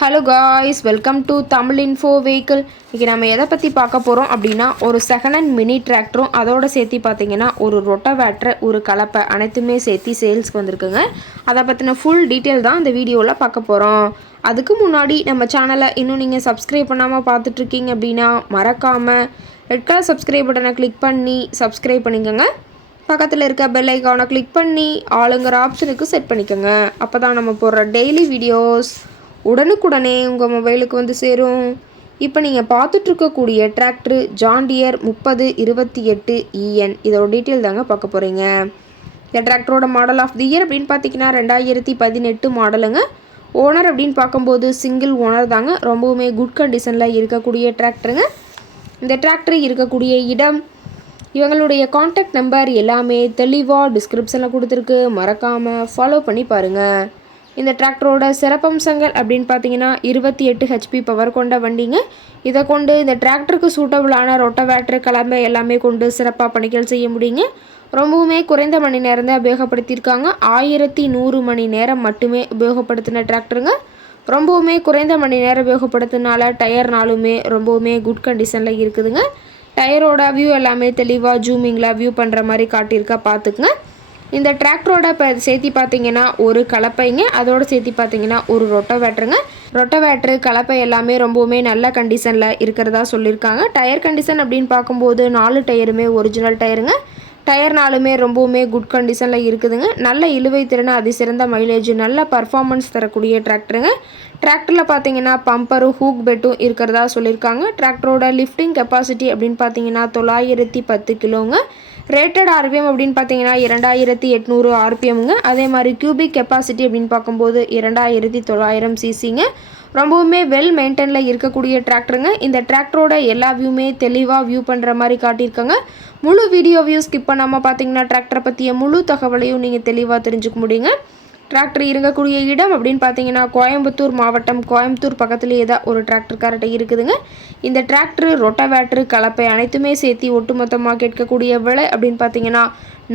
Hello guys, welcome to Tamil info vehicle. இன்றைக்கி நம்ம எதை பற்றி பார்க்க போகிறோம் அப்படின்னா, ஒரு செகண்ட் ஹேண்ட் மினி டிராக்டரும் அதோட சேர்த்து பார்த்தீங்கன்னா ஒரு ரொட்டவேட்டர், ஒரு கலப்பை அனைத்துமே சேர்த்து சேல்ஸ்க்கு வந்திருக்குங்க. அதை பற்றின ஃபுல் டீட்டெயில் தான் இந்த வீடியோவில் பார்க்க போகிறோம். அதுக்கு முன்னாடி நம்ம சேனலை இன்னும் நீங்கள் சப்ஸ்கிரைப் பண்ணாமல் பார்த்துட்ருக்கீங்க அப்படின்னா மறக்காமல் ரெட் கலர் சப்ஸ்கிரைப் பட்டனை கிளிக் பண்ணி சப்ஸ்கிரைப் பண்ணிக்கோங்க. பக்கத்தில் இருக்க பெல் ஐக்கானை கிளிக் பண்ணி ஆளுங்கிற ஆப்ஷனுக்கு செட் பண்ணிக்கோங்க. அப்போ தான் நம்ம போடுற டெய்லி வீடியோஸ் உடனுக்குடனே உங்கள் மொபைலுக்கு வந்து சேரும். இப்போ நீங்கள் பார்த்துட்ருக்கக்கூடிய டிராக்டரு ஜான் டியர் 3028 EN. இதோட டீட்டெயில் தாங்க பார்க்க போகிறீங்க. இந்த டிராக்டரோட மாடல் ஆஃப் தி இயர் அப்படின்னு பார்த்தீங்கன்னா 2018 மாடலுங்க. ஓனர் அப்படின்னு பார்க்கும்போது சிங்கிள் ஓனர் தாங்க. ரொம்பவுமே குட் கண்டிஷனில் இருக்கக்கூடிய டிராக்டருங்க. இந்த டிராக்டர் இருக்கக்கூடிய இடம், இவங்களுடைய காண்டாக்ட் நம்பர் எல்லாமே தெளிவாக டிஸ்கிரிப்ஷனில் கொடுத்துருக்கு. மறக்காமல் ஃபாலோ பண்ணி பாருங்கள். இந்த டிராக்டரோட சிறப்பம்சங்கள் அப்படின்னு பார்த்தீங்கன்னா 28 HP பவர் கொண்ட வண்டிங்க. இதை கொண்டு இந்த டிராக்டருக்கு சூட்டபுளான ரொட்டவேட்டர் கலம்பை எல்லாமே கொண்டு சிறப்பாக பணிகள் செய்ய முடியுங்க. ரொம்பவுமே குறைந்த மணி நேரம் தான் உபயோகப்படுத்தியிருக்காங்க. 1100 மணி நேரம் மட்டுமே உபயோகப்படுத்தின டிராக்டருங்க. ரொம்பவுமே குறைந்த மணி நேரம் உபயோகப்படுத்தினால டயர்னாலுமே ரொம்பவுமே குட் கண்டிஷனில் இருக்குதுங்க. டயரோட வியூ எல்லாமே தெளிவாக ஜூமிங்கில் வியூ பண்ணுற மாதிரி காட்டியிருக்கா, பார்த்துக்குங்க. இந்த டிராக்டரோட சேர்த்து பார்த்தீங்கன்னா ஒரு கலப்பைங்க, அதோட சேர்த்து பார்த்தீங்கன்னா ஒரு ரொட்டவேட்டருங்க. ரொட்டவேட்டரு கலப்பை எல்லாமே ரொம்பவுமே நல்ல கண்டிஷனில் இருக்கிறதா சொல்லியிருக்காங்க. டயர் கண்டிஷன் அப்படின்னு பார்க்கும்போது 4 டயருமே ஒரிஜினல் டயருங்க. டயர்னாலுமே ரொம்பவுமே குட் கண்டிஷனில் இருக்குதுங்க. நல்ல இழுவை திறன், அதிசிறந்த மைலேஜ், நல்ல பர்ஃபார்மன்ஸ் தரக்கூடிய டிராக்டருங்க. டிராக்டரில் பார்த்தீங்கன்னா பம்பரும் ஹூக் பெட்டும் இருக்கிறதா சொல்லியிருக்காங்க. டிராக்டரோட லிஃப்டிங் கெப்பாசிட்டி அப்படின்னு பார்த்தீங்கன்னா 910 கிலோங்க. ரேட்டட் ஆர்பிஎம் அப்படின்னு பார்த்தீங்கன்னா 2800 ஆர்பிஎம்ங்க. அதே மாதிரி கியூபிக் கெப்பாசிட்டி அப்படின்னு பார்க்கும்போது 2900 சிசிங்க. ரொம்பவுமே வெல் மெயின்டைனில் இருக்கக்கூடிய டிராக்டருங்க. இந்த டிராக்டரோட எல்லா வியூமே தெளிவாக வியூ பண்ணுற மாதிரி காட்டியிருக்காங்க. முழு வீடியோவையும் ஸ்கிப் பண்ணாமல் பார்த்தீங்கன்னா டிராக்டரை பற்றிய முழு தகவலையும் நீங்கள் தெளிவாக தெரிஞ்சுக்க முடியுங்க. டிராக்டர் இருக்கக்கூடிய இடம் அப்படின்னு பார்த்தீங்கன்னா கோயம்புத்தூர் மாவட்டம், கோயம்புத்தூர் பக்கத்துலேயே தான் ஒரு டிராக்டர் கரெக்டாக இருக்குதுங்க. இந்த டிராக்டர் ரொட்டவேட்டரு கலப்பை அனைத்துமே சேர்த்து ஒட்டுமொத்தமாக கேட்கக்கூடிய விலை அப்படின்னு பார்த்தீங்கன்னா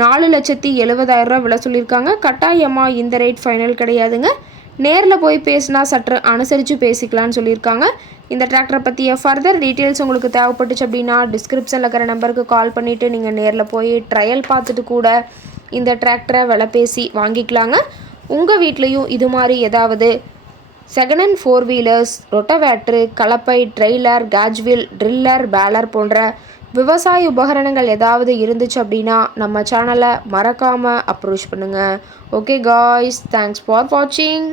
4,70,000 விலை சொல்லியிருக்காங்க. கட்டாயமாக இந்த ரேட் ஃபைனல் கிடையாதுங்க. நேரில் போய் பேசினா சற்று அனுசரித்து பேசிக்கலான்னு சொல்லியிருக்காங்க. இந்த டிராக்டரை பற்றிய ஃபர்தர் டீட்டெயில்ஸ் உங்களுக்கு தேவைப்பட்டுச்சு அப்படின்னா டிஸ்கிரிப்ஷனில் இருக்கிற நம்பருக்கு கால் பண்ணிவிட்டு நீங்கள் நேரில் போய் ட்ரையல் பார்த்துட்டு கூட இந்த டிராக்டரை விலை பேசி வாங்கிக்கலாங்க. உங்கள் வீட்லேயும் இது மாதிரி ஏதாவது செகண்ட் ஹேண்ட் 4 வீலர்ஸ், ரொட்டவேட்ரு, கலப்பை, ட்ரெய்லர், கேஜ்வில், ட்ரில்லர், பேலர் போன்ற விவசாய உபகரணங்கள் ஏதாவது இருந்துச்சு அப்படின்னா நம்ம சேனலை மறக்காமல் அப்ரோச் பண்ணுங்கள். ஓகே காய்ஸ், தேங்க்ஸ் ஃபார் வாட்சிங்.